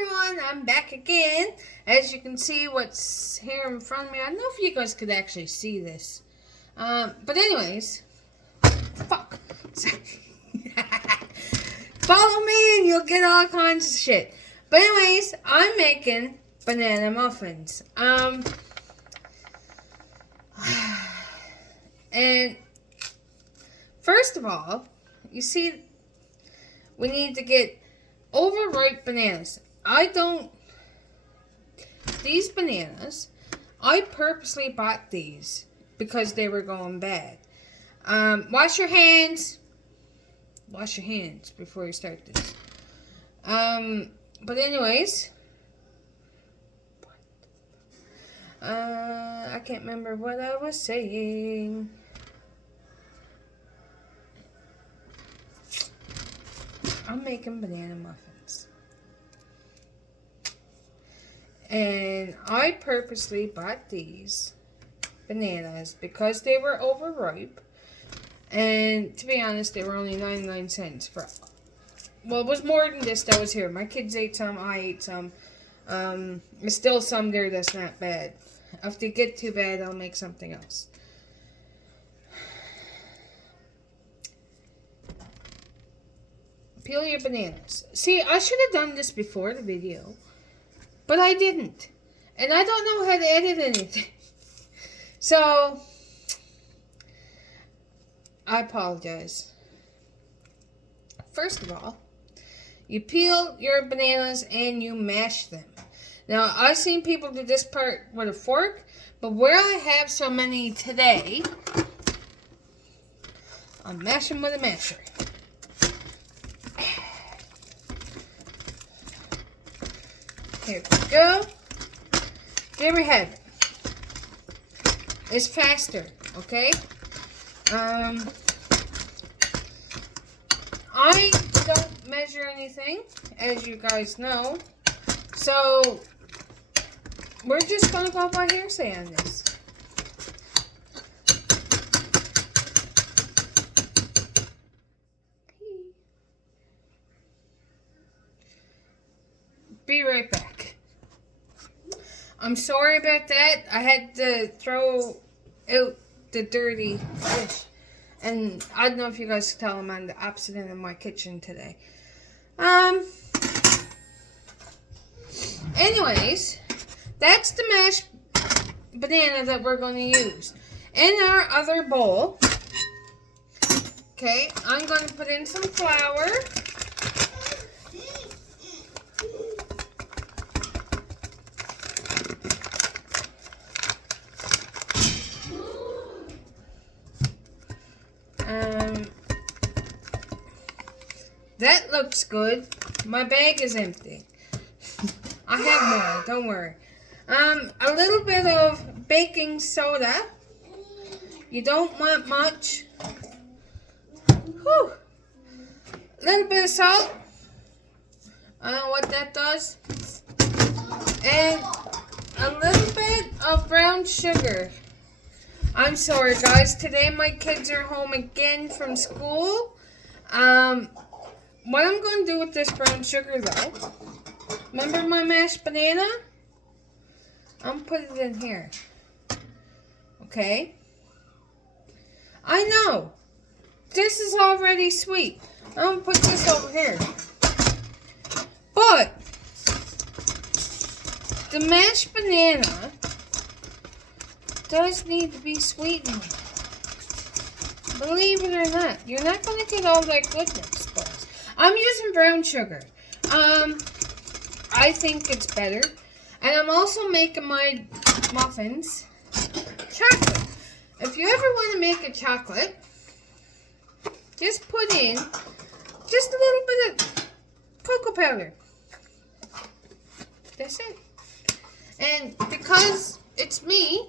everyone, I'm back again. As you can see what's here in front of me. I don't know if you guys could actually see this. But anyways, fuck. Follow me and you'll get all kinds of shit. But anyways, I'm making banana muffins. And first of all, you see, we need to get overripe bananas. These bananas, I purposely bought these because they were going bad. Wash your hands. Wash your hands before you start this. But anyways, I can't remember what I was saying. I'm making banana muffins. And I purposely bought these bananas because they were overripe. And to be honest, they were only 99 cents for... Well, it was more than this that was here. My kids ate some, I ate some. There's still some there that's not bad. If they get too bad, I'll make something else. Peel your bananas. See, I should have done this before the video, but I didn't. And I don't know how to edit anything. So, I apologize. First of all, you peel your bananas and you mash them. Now, I've seen people do this part with a fork, but where I have so many today, I'm mashing with a masher. Here we go. There we have it. It's faster, okay? I don't measure anything, as you guys know. So, we're just going to go by hearsay on this. Be right back. I'm sorry about that. I had to throw out the dirty dish. And I don't know if you guys can tell, I'm on the opposite end of my kitchen today. Anyways, that's the mashed banana that we're going to use. In our other bowl, okay, I'm going to put in some flour. That looks good. My bag is empty. I have more, don't worry. A little bit of baking soda. You don't want much. Whew. A little bit of salt. I don't know what that does. And a little bit of brown sugar. I'm sorry, guys. Today my kids are home again from school. What I'm going to do with this brown sugar, though, remember my mashed banana? I'm going to put it in here. Okay? I know. This is already sweet. I'm going to put this over here. But, the mashed banana does need to be sweetened. Believe it or not, you're not going to get all that goodness, but I'm using brown sugar. I think it's better. And I'm also making my muffins chocolate. If you ever want to make a chocolate, just put in just a little bit of cocoa powder. That's it. And because it's me,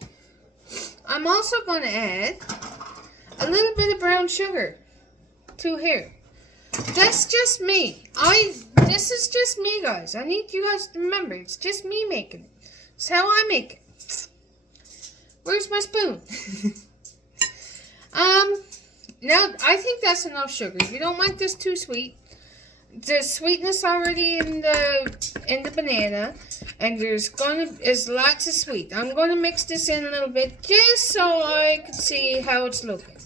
I'm also going to add a little bit of brown sugar to here. That's just me. This is just me, guys. I need you guys to remember, it's just me making it. It's how I make it. Where's my spoon? Now, I think that's enough sugar. If you don't want this too sweet, there's sweetness already in the banana, and there's lots of sweet. I'm gonna mix this in a little bit just so I can see how it's looking.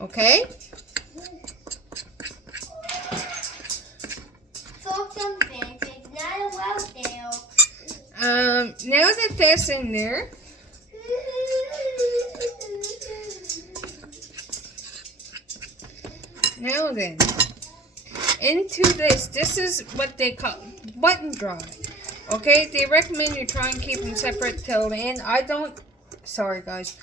Okay? Now that that's in there, now then, into this is what they call button dry. Okay, they recommend you try and keep them separate till the end. I don't, sorry guys.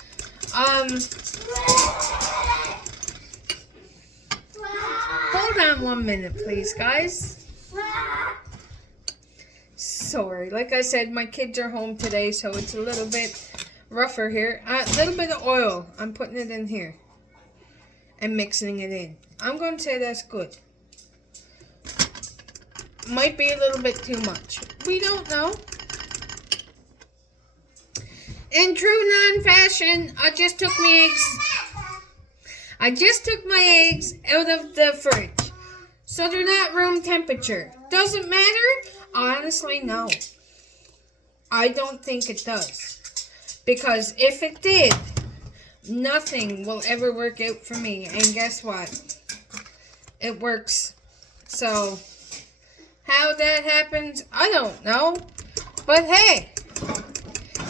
Hold on 1 minute, please, guys. Sorry, like I said, my kids are home today, so it's a little bit rougher here. A little bit of oil. I'm putting it in here and mixing it in. I'm going to say that's good. Might be a little bit too much. We don't know. In true non-fashion, I just took my eggs out of the fridge. So they're not room temperature. Does it matter? Honestly, no. I don't think it does. Because if it did, nothing will ever work out for me. And guess what? It works. So, how that happens, I don't know. But hey,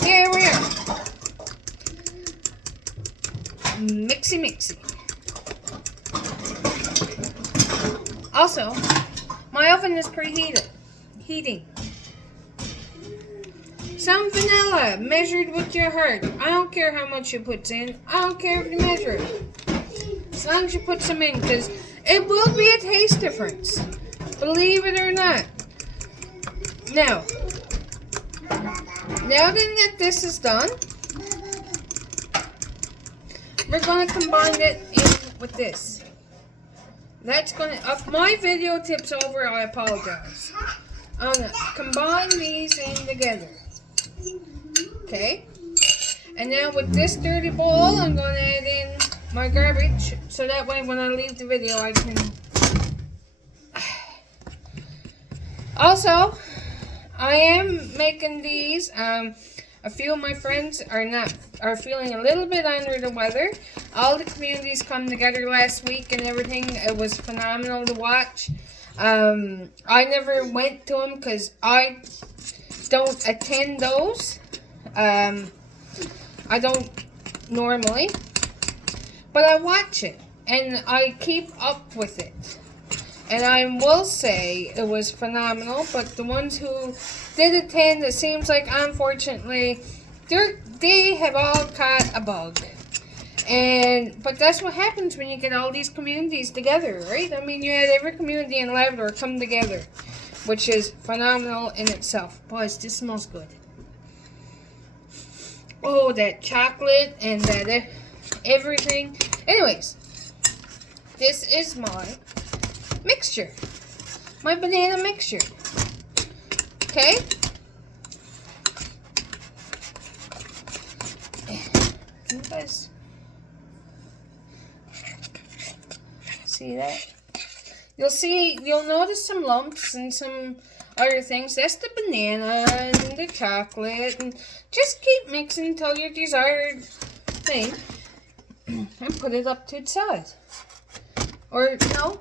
here we are. Mixy mixy. Also, my oven is preheated. Heating. Some vanilla measured with your heart. I don't care how much you put in. I don't care if you measure it. As long as you put some in, because it will be a taste difference. Believe it or not. Now then that this is done, we're going to combine it in with this. That's going to, if my video tips over, I apologize. I'm going to combine these in together. Okay? And now with this dirty bowl, I'm going to add in my garbage, so that way when I leave the video, I can... Also, I am making these. A few of my friends are feeling a little bit under the weather. All the communities come together last week and everything. It was phenomenal to watch. I never went to them because I don't attend those. I don't normally, but I watch it and I keep up with it. And I will say it was phenomenal, but the ones who did attend, it seems like, unfortunately, they have all caught a bug. But that's what happens when you get all these communities together, right? I mean, you had every community in Labrador come together, which is phenomenal in itself. Boys, this smells good. Oh, that chocolate and that everything. Anyways, this is my mixture. My banana mixture. Okay? You guys see that? You'll notice some lumps and some other things. That's the banana and the chocolate. And just keep mixing until your desired thing. And put it up to the side. Or, no.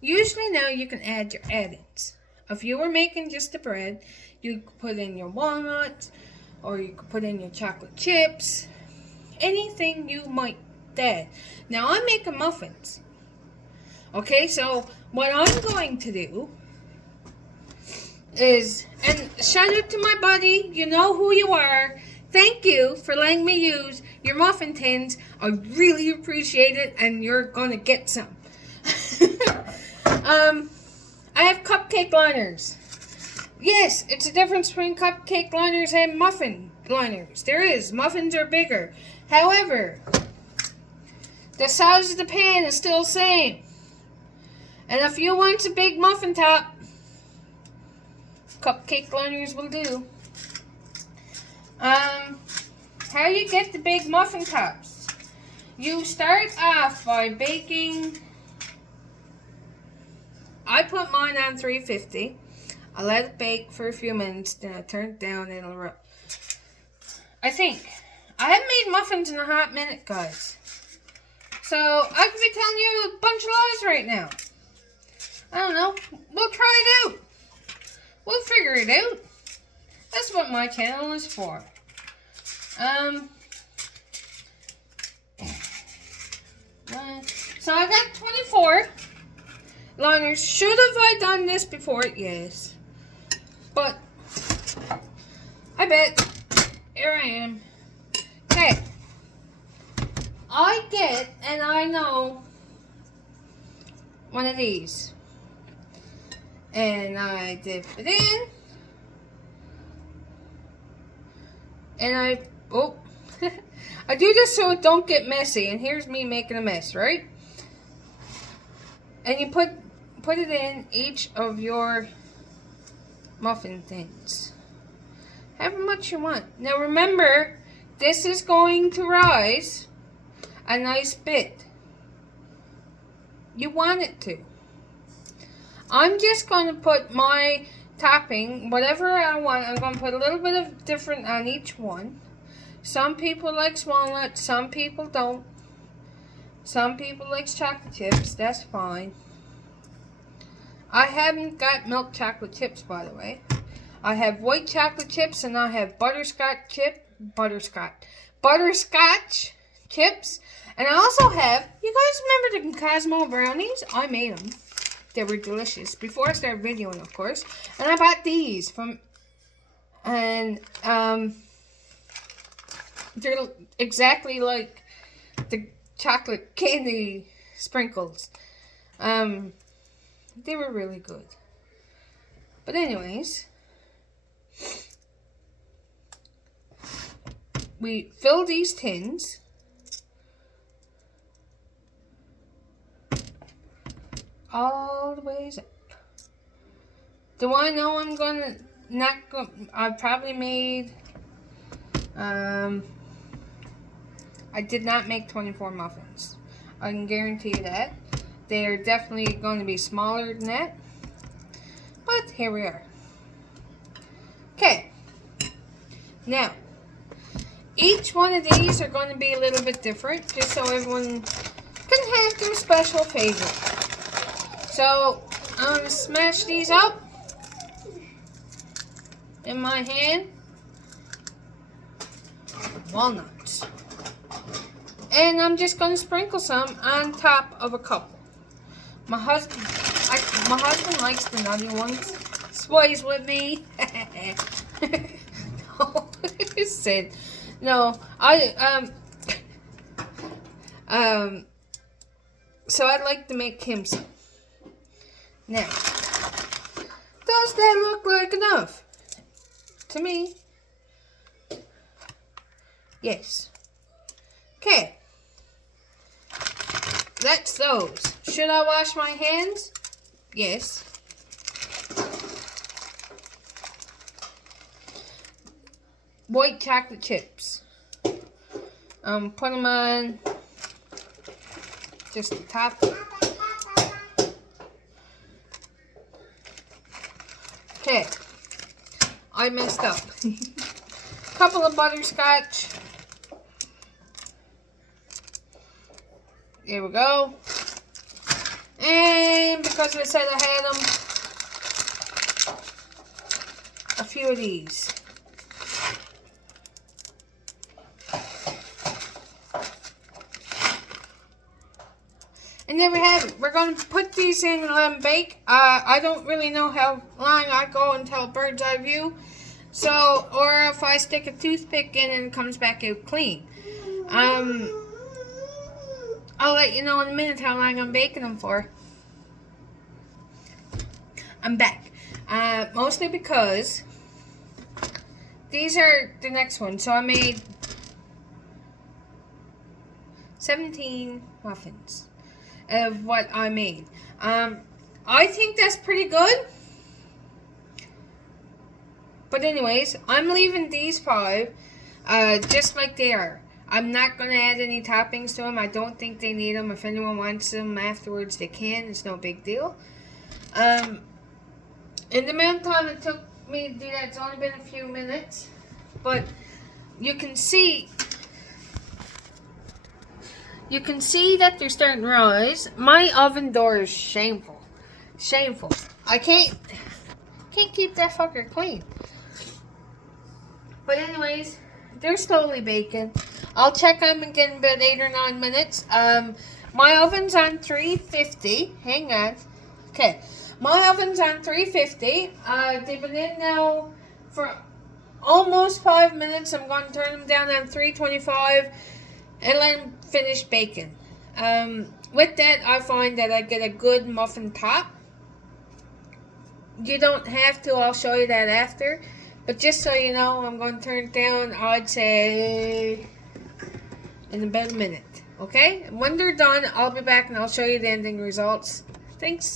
Usually now you can add your add-ins. If you were making just the bread, you could put in your walnuts, or you could put in your chocolate chips, anything you might add. Now I'm making muffins. Okay, so what I'm going to do is, and shout out to my buddy, you know who you are. Thank you for letting me use your muffin tins. I really appreciate it, and you're gonna get some. I have cupcake liners. Yes, it's a difference between cupcake liners and muffin liners. There is. Muffins are bigger. However, the size of the pan is still the same. And if you want a big muffin top, cupcake liners will do. How you get the big muffin tops? You start off by baking I put mine on 350. I let it bake for a few minutes, then I turned it down and it'll run. I think. I haven't made muffins in a hot minute, guys. So, I could be telling you a bunch of lies right now. I don't know. We'll try it out. We'll figure it out. That's what my channel is for. So I got 24. Liners. Should have I done this before? Yes. But I bet. Here I am. Okay. I get, and I know, one of these. And I dip it in. And I do this so it don't get messy. And here's me making a mess, right? And you put it in each of your muffin thins. However much you want. Now remember, this is going to rise a nice bit. You want it to. I'm just going to put my topping, whatever I want. I'm going to put a little bit of different on each one. Some people like walnuts, some people don't. Some people like chocolate chips, that's fine. I haven't got milk chocolate chips, by the way. I have white chocolate chips and I have butterscotch chips. And I also have, you guys remember the Cosmo brownies? I made them. They were delicious. Before I started videoing, of course. And I bought these from, and they're exactly like the chocolate candy sprinkles. They were really good. But anyways, we fill these tins. All the ways up. Do I know I'm gonna I probably made I did not make 24 muffins. I can guarantee you that. They're definitely going to be smaller than that. But here we are. Okay. Now, each one of these are going to be a little bit different, just so everyone can have their special favorite. So, I'm going to smash these up in my hand. Walnuts. And I'm just going to sprinkle some on top of a couple. My husband likes the nutty ones. Sways with me. No, it's sad. No, so I'd like to make him some. Now, does that look like enough? To me, yes. Okay, that's those. Should I wash my hands? Yes. White chocolate chips. Put them on just the top. Okay, I messed up. Couple of butterscotch. There we go. And because I said I had them, a few of these. And there we have it. We're going to put these in and let them bake. I don't really know how long I go until bird's eye view. So, or if I stick a toothpick in and it comes back out clean. I'll let you know in a minute how long I'm baking them for. I'm back. Mostly because these are the next one. So I made 17 muffins of what I made. I think that's pretty good. But anyways, I'm leaving these 5 just like they are. I'm not going to add any toppings to them. I don't think they need them. If anyone wants them afterwards, they can. It's no big deal. In the meantime, it took me to do that. It's only been a few minutes, but you can see that they're starting to rise. My oven door is shameful. Shameful. I can't keep that fucker clean. But anyways, they're slowly baking. I'll check them again in about 8 or 9 minutes. My oven's on 350. Hang on. Okay. My oven's on 350. They've been in now for almost 5 minutes. I'm going to turn them down on 325 and let them finish baking. With that, I find that I get a good muffin top. You don't have to. I'll show you that after. But just so you know, I'm going to turn it down, I'd say, in about a minute. Okay? When they're done, I'll be back and I'll show you the ending results. Thanks.